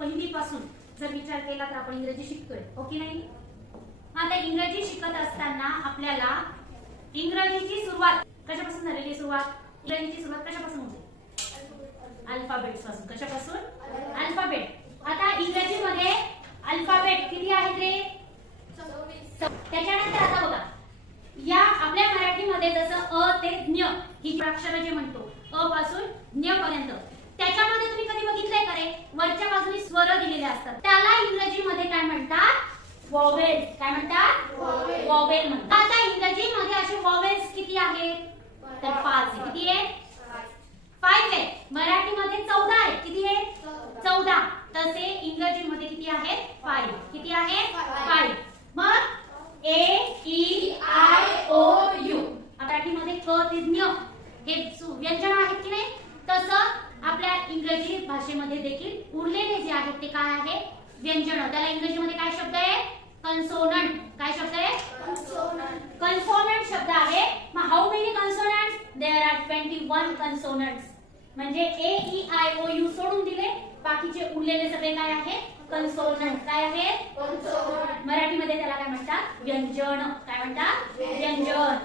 पहिलीपासून जर विचार केला तर आपण इंग्रजी शिकतोय, हो की नाही? आता इंग्रजी शिकत असताना आपल्याला इंग्रजीची सुरुवात कशापासून झालेली? इंग्रजीची सुरुवात कशापासून होते? अल्फाबेट पासून. कशापासून? अल्फाबेट. आता इंग्रजीमध्ये अल्फाबेट किती आहेत रे? 26. त्याच्यानंतर आता बघा, या आपल्या मराठीमध्ये जसं अ ते ज्ञ ही अक्षर जे म्हणतो, अ पासून ज्ञ पर्यंत, त्याच्यामध्ये तुम्ही कधी बघितलंय का रे? वरच्या बाजूने स्वर दिलेले असतात, त्याला इंग्रजीमध्ये काय म्हणतात? वॉवेल. काय म्हणतात? वॉवेल म्हणतात. आता इंग्रजीमध्ये असे वॉवेल्स किती आहेत? तर 5. किती आहेत? 5 आहे. मराठीमध्ये 14 आहे. किती आहेत? 14. तसे इंग्रजीमध्ये किती आहेत? 5. किती आहेत? 5. मग ए ई आय ओ यू, मराठीमध्ये क ते ज्ञ हे व्यंजन आहेत की नाही? तसं आपल्या इंग्रजी भाषेमध्ये देखील उरलेले जे आहेत ते काय आहे? व्यंजन. त्याला इंग्रजीमध्ये काय शब्द आहे? कन्सोनंट. काय शब्द आहे? कन्सोनंट शब्द आहे. मग how many consonants? There are 21 consonants. म्हणजे A E I O U सोडून दिले, बाकीचे उरलेले सगळे काय आहे? कन्सोनंट. काय आहे? कन्सोनंट. मराठीमध्ये त्याला काय म्हणतात? व्यंजन. काय म्हणतात? व्यंजन.